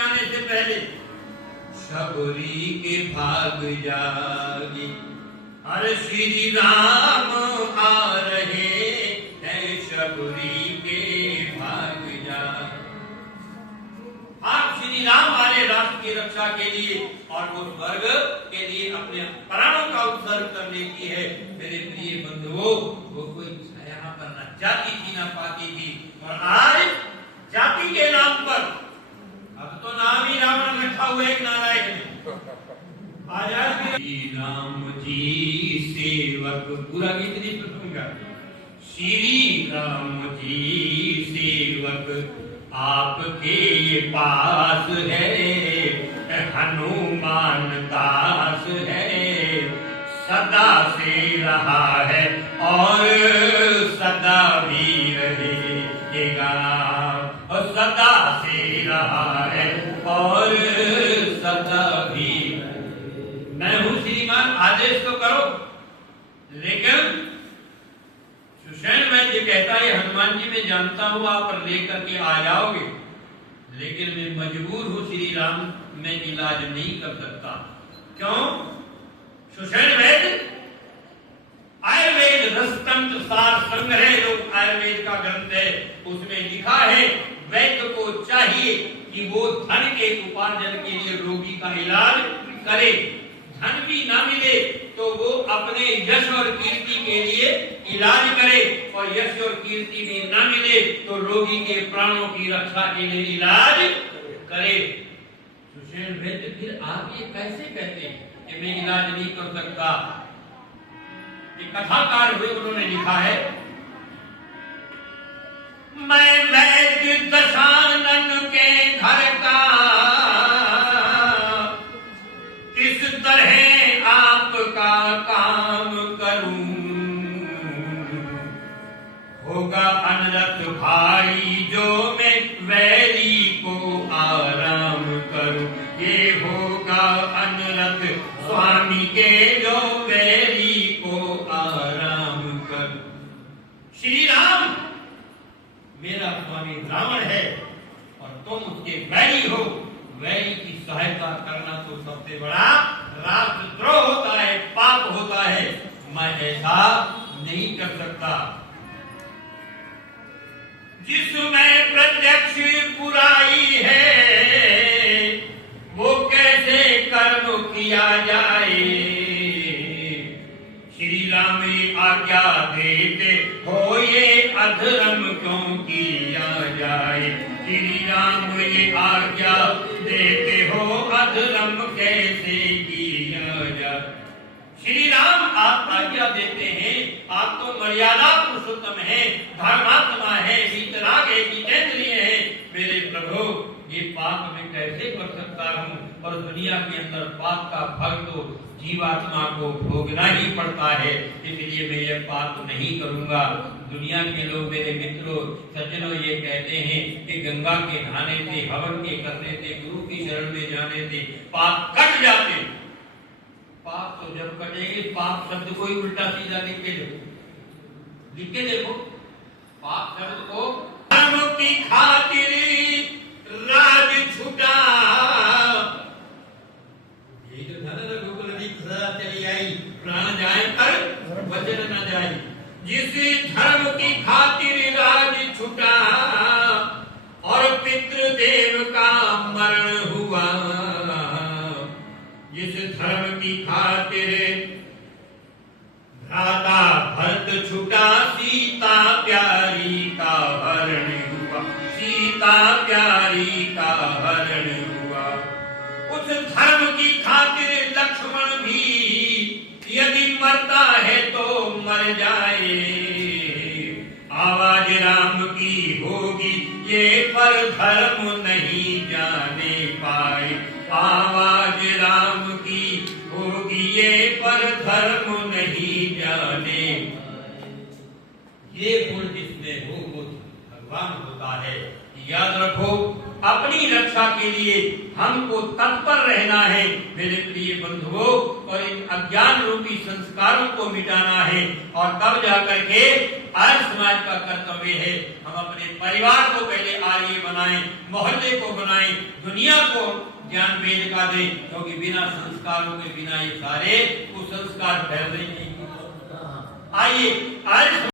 आने से पहले शबरी के भाग जागी, अरे श्री राम आ रहे हैं शबरी के भाग जागी। आप श्री राम वाले राष्ट्र की रक्षा के लिए और वो स्वर्ग के लिए अपने प्राणों का उत्सर्ग करने की है। मेरे प्रिय बंधुओं, वो कोई यहाँ पर न जाति थी न पाति थी, और आज जाति के नाम पर अब तो नाम ही रावण रखा हुआ एक नालायक ने। आज श्री राम जी सेवक, पूरा गीत नहीं सुनूंगा। श्री राम जी सेवक आपके पास है, हनुमान दास है, सदा से रहा है और सदा भी रहेगा, और सदा से रहा है और सदा भी। मैं हूं श्रीमान, आदेश तो करो। लेकिन सुषेण वैद्य कहता है हनुमान जी मैं जानता हूं आप लेकर के आ जाओगे, लेकिन मैं मजबूर हूं श्री राम, मैं इलाज नहीं कर सकता। क्यों? सुषेण वैद्य आयुर्वेद रसतंत्र सार संग्रह जो आयुर्वेद का ग्रंथ है उसमें लिखा है वैद्य को चाहिए कि वो धन के उपार्जन के लिए रोगी का इलाज करे। धन भी ना मिले तो वो अपने यश और कीर्ति के लिए इलाज करे, और यश और कीर्ति भी ना मिले तो रोगी के प्राणों की रक्षा के लिए इलाज करे। सुषेण वैद्य फिर आप ये कैसे कहते हैं कि मैं इलाज नहीं कर सकता? एक कथाकार हुए, उन्होंने लिखा है मैं वैद्य दशानन के घर का किस तरह आपका काम करूं, होगा अनरत भाई जो मैं वैरी को आराम करूं, ये होगा अनरत स्वामी के जो वैरी को आराम करूं। श्री राम मेरा स्वामी रावण है और तुम उसके वैरी हो। वैरी की सहायता करना तो सबसे बड़ा राष्ट्रद्रोह होता है, पाप होता है। मैं ऐसा नहीं कर सकता। जिसमें प्रत्यक्ष बुराई है वो कैसे कर्म किया जाए, श्री राम आज्ञा देते हो ये अधर्म क्यों किया जाए, श्री राम ये आज्ञा देते हो अधर्म कैसे किया जाए। श्री राम आप आज्ञा देते हैं, आप तो मर्यादा पुरुषोत्तम है, धर्मात्मा है, वीतराग है, जितेंद्रिय है। मेरे प्रभु ये पाप मैं कैसे कर सकता हूँ? और दुनिया के अंदर पाप का फल तो जीवात्मा को भोगना ही पड़ता है, इसलिए मैं ये पाप नहीं करूंगा। दुनिया के लोग, मेरे मित्रों सज्जनों, ये कहते हैं कि गंगा के नहाने से, हवन के करने से, गुरु की शरण में जाने से पाप कट जाते। पाप तो जब कटेंगे, पाप शब्द को ही उल्टा सीधा लिख के देखो। पाप शब्द को धर्म की खातिर राज छुटा, ये जो धन रघुकुल की सदा चली आई, प्राण जाए पर वचन न जाए। जिस धर्म की खातिर राज छुटा और पितृदेव का मरण हुआ, जिस धर्म की खातिर भ्राता भरत छुटा, सीता प्यारी का हरण हुआ, सीता प्यारी का हरण हुआ। उस धर्म की खातिर लक्ष्मण भी यदि मरता है तो मर जाए, आवाज राम की होगी ये पर धर्म नहीं जाने पाए, आवाज राम की होगी ये पर धर्म नहीं जाने। ये गुण जिसमें हो वो भगवान होता है। याद रखो अपनी रक्षा के लिए हमको तत्पर रहना है मेरे प्रिय बंधुओं, और इन अज्ञान रूपी संस्कारों को मिटाना है। और तब जाकर के आर्य समाज का कर्तव्य है हम अपने परिवार को पहले आर्य बनाएं, मोहल्ले को बनाएं, दुनिया को ज्ञान वेद का दें, क्योंकि बिना संस्कारों के बिना ये सारे कुसंस्कार फैल रहे हैं। आइए आज